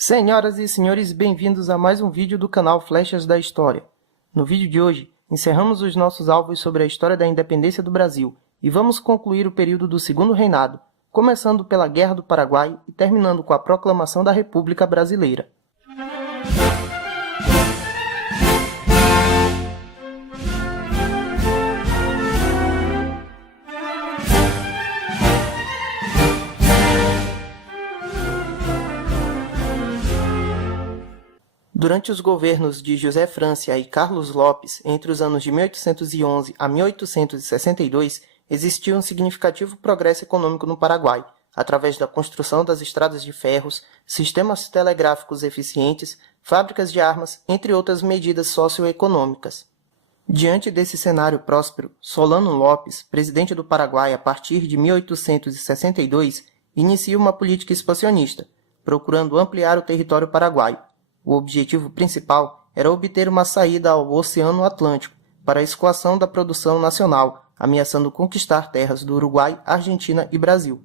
Senhoras e senhores, bem-vindos a mais um vídeo do canal Flechas da História. No vídeo de hoje, encerramos os nossos alvos sobre a história da independência do Brasil e vamos concluir o período do Segundo Reinado, começando pela Guerra do Paraguai e terminando com a proclamação da República Brasileira. Durante os governos de José Francia e Carlos Lopes, entre os anos de 1811 a 1862, existiu um significativo progresso econômico no Paraguai, através da construção das estradas de ferros, sistemas telegráficos eficientes, fábricas de armas, entre outras medidas socioeconômicas. Diante desse cenário próspero, Solano Lopes, presidente do Paraguai a partir de 1862, inicia uma política expansionista, procurando ampliar o território paraguaio. O objetivo principal era obter uma saída ao Oceano Atlântico para a escoação da produção nacional, ameaçando conquistar terras do Uruguai, Argentina e Brasil.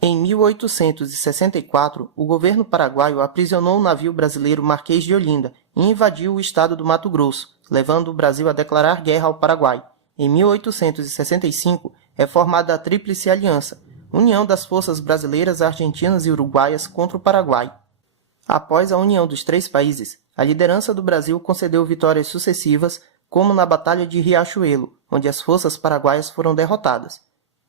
Em 1864, o governo paraguaio aprisionou o navio brasileiro Marquês de Olinda e invadiu o estado do Mato Grosso, levando o Brasil a declarar guerra ao Paraguai. Em 1865, é formada a Tríplice Aliança, união das forças brasileiras, argentinas e uruguaias contra o Paraguai. Após a união dos três países, a liderança do Brasil concedeu vitórias sucessivas, como na Batalha de Riachuelo, onde as forças paraguaias foram derrotadas.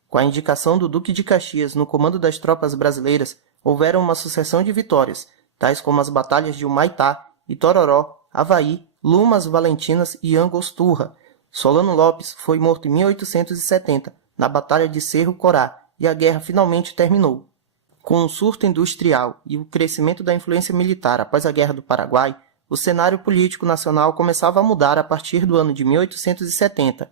Com a indicação do Duque de Caxias no comando das tropas brasileiras, houveram uma sucessão de vitórias, tais como as batalhas de Humaitá, Itororó, Avaí, Lumas Valentinas e Angosturra. Solano Lopes foi morto em 1870, na Batalha de Cerro Corá, e a guerra finalmente terminou. Com o surto industrial e o crescimento da influência militar após a Guerra do Paraguai, o cenário político nacional começava a mudar a partir do ano de 1870.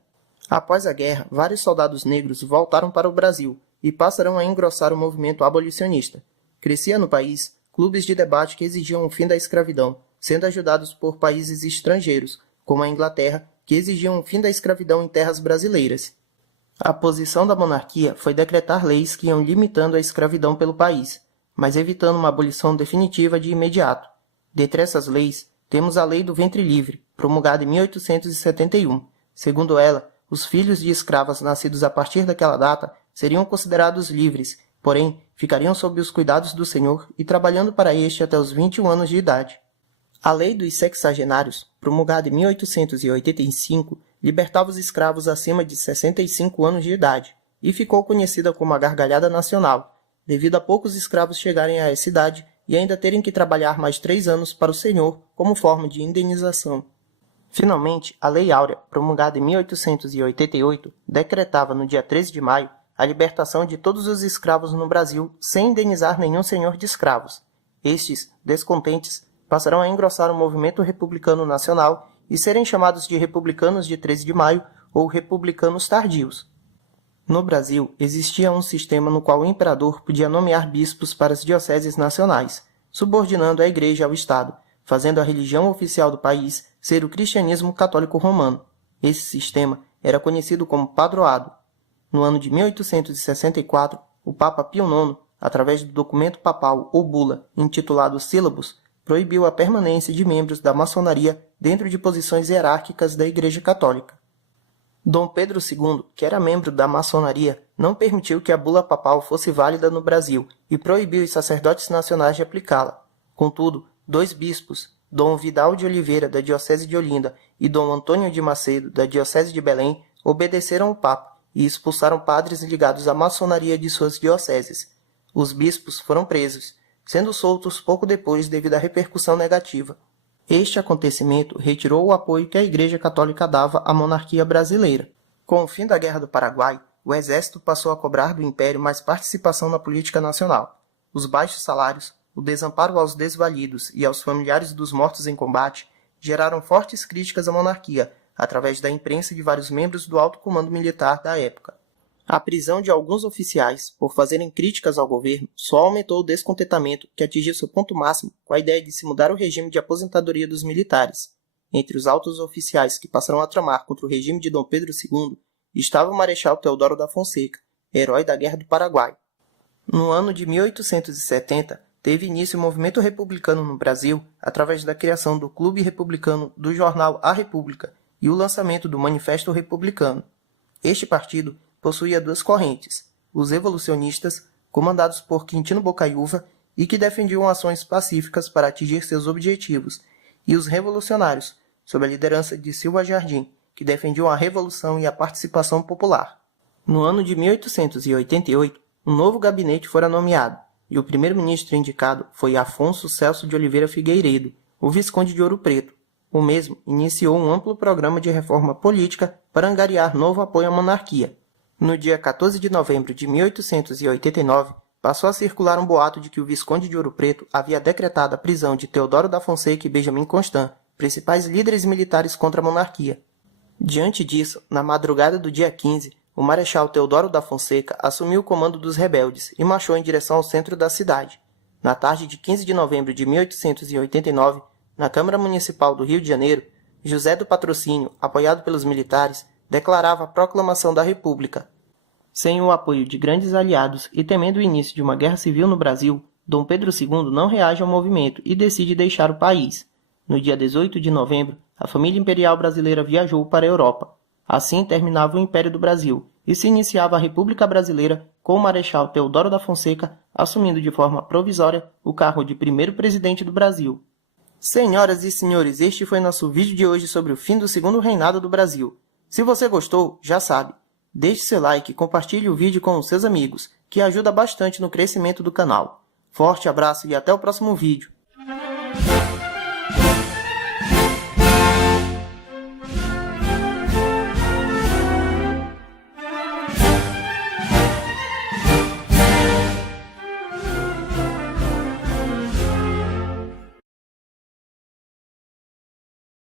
Após a guerra, vários soldados negros voltaram para o Brasil e passaram a engrossar o movimento abolicionista. Crescia no país clubes de debate que exigiam o fim da escravidão, sendo ajudados por países estrangeiros, como a Inglaterra, que exigiam o fim da escravidão em terras brasileiras. A posição da monarquia foi decretar leis que iam limitando a escravidão pelo país, mas evitando uma abolição definitiva de imediato. Dentre essas leis, temos a Lei do Ventre Livre, promulgada em 1871. Segundo ela, os filhos de escravas nascidos a partir daquela data seriam considerados livres, porém, ficariam sob os cuidados do senhor e trabalhando para este até os 21 anos de idade. A Lei dos Sexagenários, promulgada em 1885, libertava os escravos acima de 65 anos de idade e ficou conhecida como a Gargalhada Nacional, devido a poucos escravos chegarem a essa idade e ainda terem que trabalhar mais 3 anos para o senhor como forma de indenização. Finalmente, a Lei Áurea, promulgada em 1888, decretava no dia 13 de maio a libertação de todos os escravos no Brasil sem indenizar nenhum senhor de escravos. Estes, descontentes, passarão a engrossar o movimento republicano nacional e serem chamados de republicanos de 13 de maio ou republicanos tardios. No Brasil, existia um sistema no qual o imperador podia nomear bispos para as dioceses nacionais, subordinando a Igreja ao Estado, fazendo a religião oficial do país ser o cristianismo católico romano. Esse sistema era conhecido como padroado. No ano de 1864, o Papa Pio IX, através do documento papal ou bula intitulado Sílabus, proibiu a permanência de membros da maçonaria dentro de posições hierárquicas da Igreja Católica. Dom Pedro II, que era membro da maçonaria, não permitiu que a bula papal fosse válida no Brasil e proibiu os sacerdotes nacionais de aplicá-la. Contudo, 2 bispos, Dom Vidal de Oliveira, da Diocese de Olinda, e Dom Antônio de Macedo, da Diocese de Belém, obedeceram ao Papa e expulsaram padres ligados à maçonaria de suas dioceses. Os bispos foram presos, sendo soltos pouco depois devido à repercussão negativa. Este acontecimento retirou o apoio que a Igreja Católica dava à monarquia brasileira. Com o fim da Guerra do Paraguai, o exército passou a cobrar do Império mais participação na política nacional. Os baixos salários, o desamparo aos desvalidos e aos familiares dos mortos em combate geraram fortes críticas à monarquia, através da imprensa e de vários membros do alto comando militar da época. A prisão de alguns oficiais, por fazerem críticas ao governo, só aumentou o descontentamento, que atingiu seu ponto máximo com a ideia de se mudar o regime de aposentadoria dos militares. Entre os altos oficiais que passaram a tramar contra o regime de Dom Pedro II estava o Marechal Teodoro da Fonseca, herói da Guerra do Paraguai. No ano de 1870, teve início o movimento republicano no Brasil através da criação do Clube Republicano do jornal A República e o lançamento do Manifesto Republicano. Este partido possuía duas correntes, os evolucionistas, comandados por Quintino Bocaiúva e que defendiam ações pacíficas para atingir seus objetivos, e os revolucionários, sob a liderança de Silva Jardim, que defendiam a revolução e a participação popular. No ano de 1888, um novo gabinete fora nomeado, e o primeiro-ministro indicado foi Afonso Celso de Oliveira Figueiredo, o Visconde de Ouro Preto. O mesmo iniciou um amplo programa de reforma política para angariar novo apoio à monarquia. No dia 14 de novembro de 1889, passou a circular um boato de que o Visconde de Ouro Preto havia decretado a prisão de Teodoro da Fonseca e Benjamin Constant, principais líderes militares contra a monarquia. Diante disso, na madrugada do dia 15, o Marechal Teodoro da Fonseca assumiu o comando dos rebeldes e marchou em direção ao centro da cidade. Na tarde de 15 de novembro de 1889, na Câmara Municipal do Rio de Janeiro, José do Patrocínio, apoiado pelos militares, declarava a proclamação da República. Sem o apoio de grandes aliados e temendo o início de uma guerra civil no Brasil, Dom Pedro II não reage ao movimento e decide deixar o país. No dia 18 de novembro, a família imperial brasileira viajou para a Europa. Assim terminava o Império do Brasil e se iniciava a República Brasileira com o Marechal Teodoro da Fonseca assumindo de forma provisória o cargo de primeiro presidente do Brasil. Senhoras e senhores, este foi nosso vídeo de hoje sobre o fim do segundo reinado do Brasil. Se você gostou, já sabe, deixe seu like e compartilhe o vídeo com os seus amigos, que ajuda bastante no crescimento do canal. Forte abraço e até o próximo vídeo.